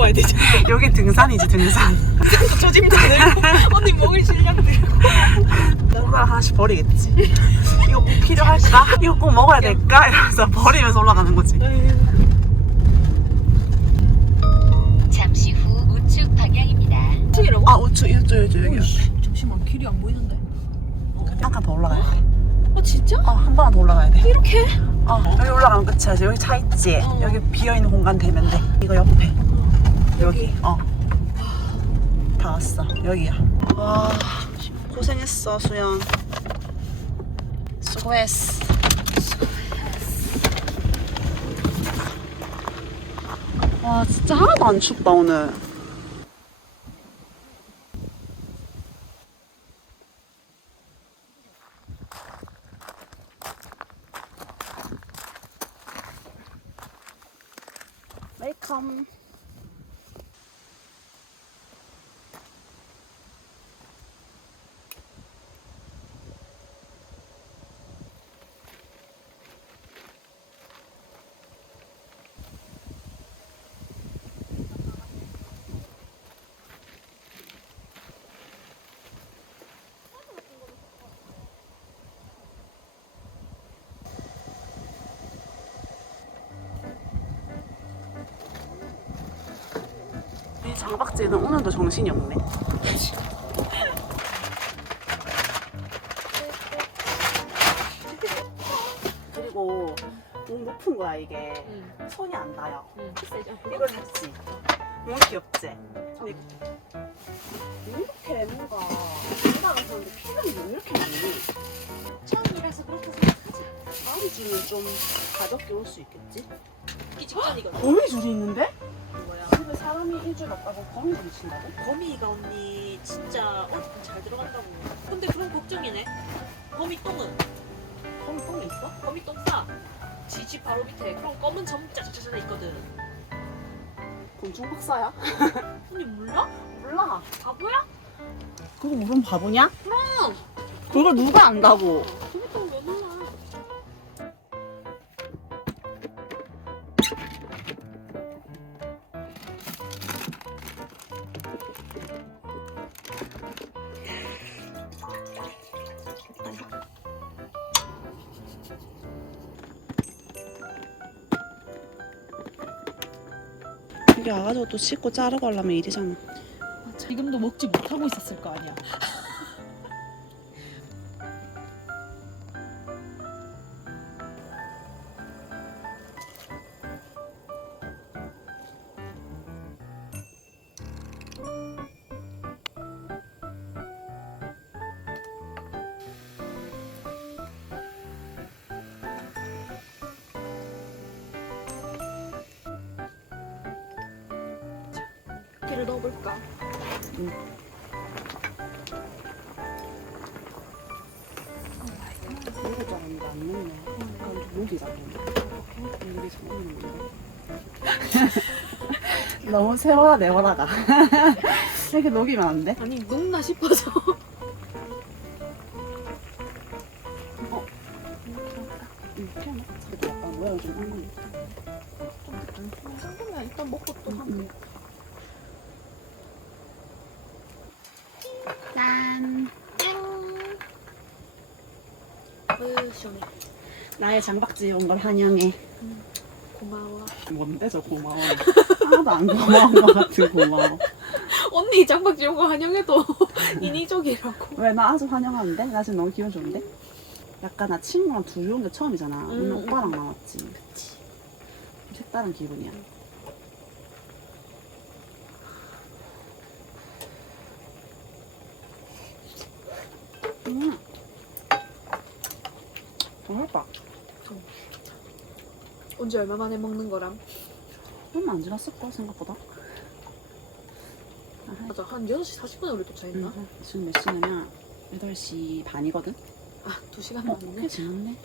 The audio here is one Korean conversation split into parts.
걸어와야 되지. 여기 등산이지 등산. 조짐도 들고 언니 먹을 실력 들고. 오늘 하나씩 버리겠지. 이거 꼭 필요할까? 이거 꼭 먹어야 될까? 이러면서 버리면서 올라가는 거지. 잠시 후 우측 방향입니다. 저기라고? 아 우측 이쪽 이쪽 여기. 잠시만 길이 안 보이는데. 한칸더 올라가야 돼. 아 진짜? 어, 한번더 올라가야 돼. 이렇게? 어, 여기 올라가면 끝이야. 여기 차 있지? 어. 여기 비어 있는 공간 되면 돼. 이거 옆에. 여기. 어. 다 왔어. 여기야. 와, 고생했어, 수연. 수고했어. 와, 진짜 하나도 안 춥다, 오늘. 웰컴. 장박지는 오늘도 정신이 없네. 그리고 너무 높은 거야 이게. 응. 손이 안 닿아요. 이걸 샀지. 너무 귀엽지? 근데 이렇게 뭔가 올라가서는데 필름이 왜 이렇게 많니? 처음이라서 그렇게 생각하지. 다음 주는 좀 가볍게 올 수 있겠지? 이 직전이거든. 거미줄이 있는데? 집에 사람이 일주일 없다고 거미줄이 친다고? 거미가 언니 진짜 어디든 잘 들어간다고. 근데 그런 걱정이네. 거미 똥은? 거미 똥이 있어? 거미 똥 싸. 지집 바로 밑에 그런 검은 점 짜자자자 있거든. 곤충 박사야? 언니 몰라? 몰라. 바보야? 그거 무슨 바보냐? 그럼. 그걸 누가 안다고? 이게 와가지고 또 씻고 자르고 하려면 일이잖아. 지금도 먹지 못하고 있었을 거 아니야. 기를 넣어볼까? 이거 잘하는데 안 먹네. 그럼 좀 목이 잡히네. 목이 잘 먹는 건데. 너무 세워라 내워라가. 이렇게 녹이면 안 돼? 아니 녹나 싶어서. 이렇게 하나? 약간 모양이 좀 한거 상금이야 일단 먹고 또 하면. 시원해. 나의 장박지 온 걸 환영해. 고마워. 뭔데 저 고마워. 하나도 안 고마운 것 같은 고마워. 언니 장박지 온 거 환영해도 인위적이라고. 왜 나 아주 환영하는데? 나 지금 너무 기분 좋은데? 약간 나 친구랑 둘이 온 게 처음이잖아. 음, 오늘 음. 오빠랑 나왔지. 그치. 색다른 기분이야. 음. 맛있다. 언제 얼마 만에 먹는 거람? 얼마 안 지났을걸, 생각보다. 아, 한- 맞아 한 6시 40분에 우리 도착했나? 응, 지금 몇 시냐면 8시 반이거든? 아 2시간 어, 만이네. 꽤 지났네.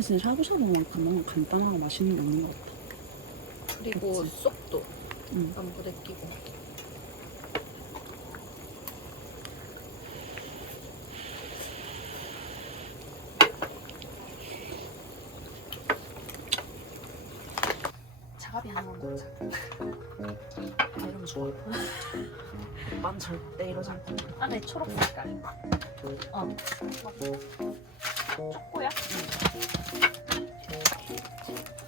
진짜 샤브샤브 먹으니까 뭔가 간단하고 맛있는 게 없는 것 같아. 그리고 그치. 쏙도 응. 안 부대끼고. 하나만 넣자. 이러면 좋아. 난 절대 이러지 않고. 안에 초록 색 깔. 어. 초코야?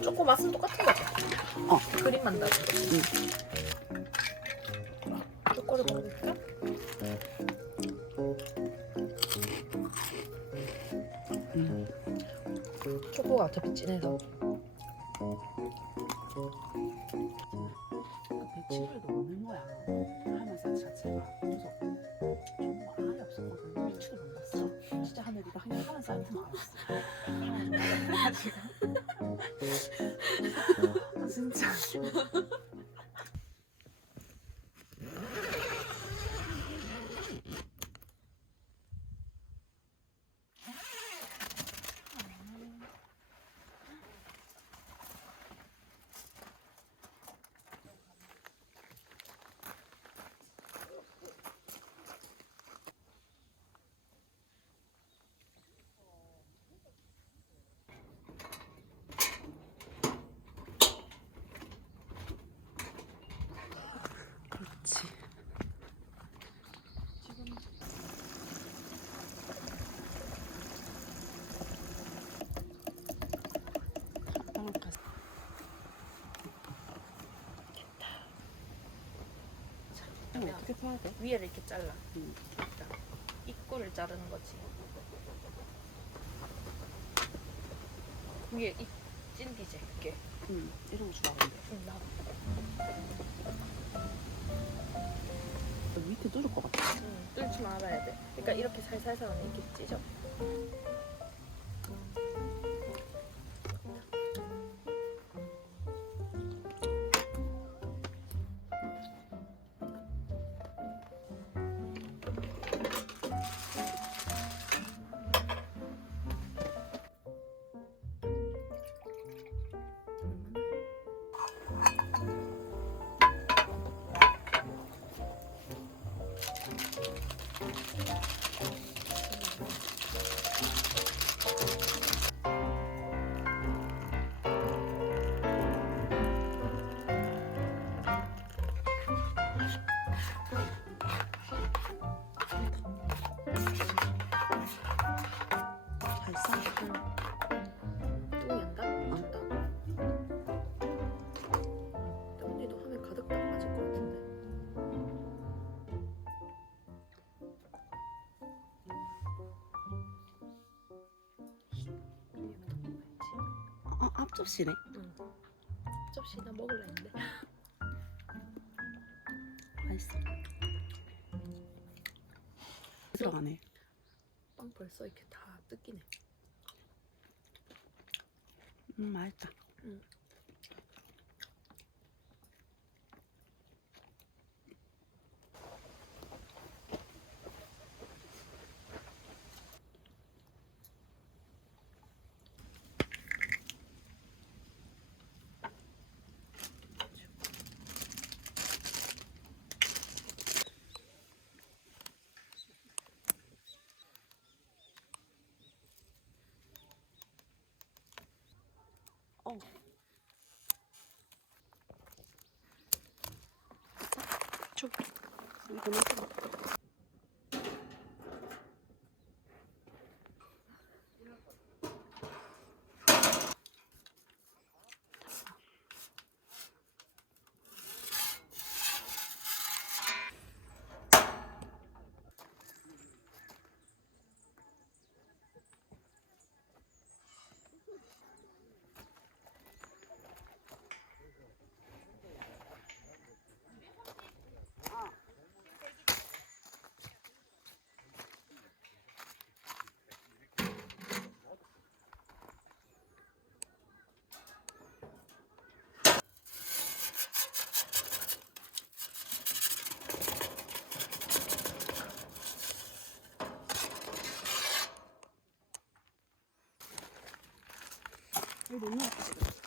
초코 맛은 똑같은 거지? 어. 그림만 다른 거지? 초코를 먹을까? 음. 초코가 어차피 진해서. 그 배치율도 없는 거야. 하면서 자체가. 그래서 정말 아예 없었거든. 미치도 몰랐어. 진짜 하늘이가 그냥 하면서 하면서 알았어. 아, 진짜. 그렇지. 돼? 위에를 이렇게 잘라. 음. 일단 입구를 자르는 거지. 위에 입 찐디제 이게. 응, 이런 거 좋아하는데. 응, 나. 밑에 뚫을 것 같아. 응, 뚫지 말아야 돼. 그러니까 이렇게 살살살 이렇게 찢어. 접시네. 응. 접시 나 먹을래 했는데. 맛있어. 들어가네. 빵 벌써 이렇게 다 뜯기네. 음, 맛있다. 응. 어. 쭉. 이거 넣어. 이거 너무 맛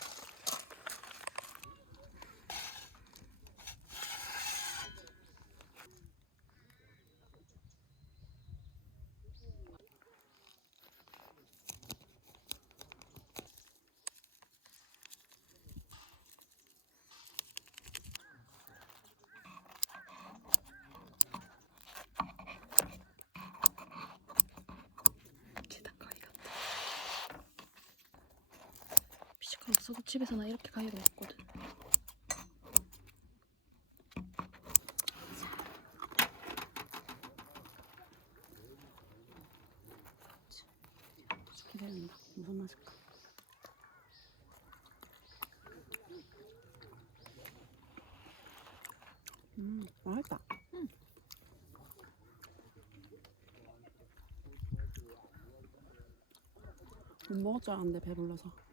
없어도 집에서나 이렇게 가위로 먹거든. 기다린다. 무슨 맛일까? 음, 맛있다. 음. 못 먹을 줄 알았는데 배불러서.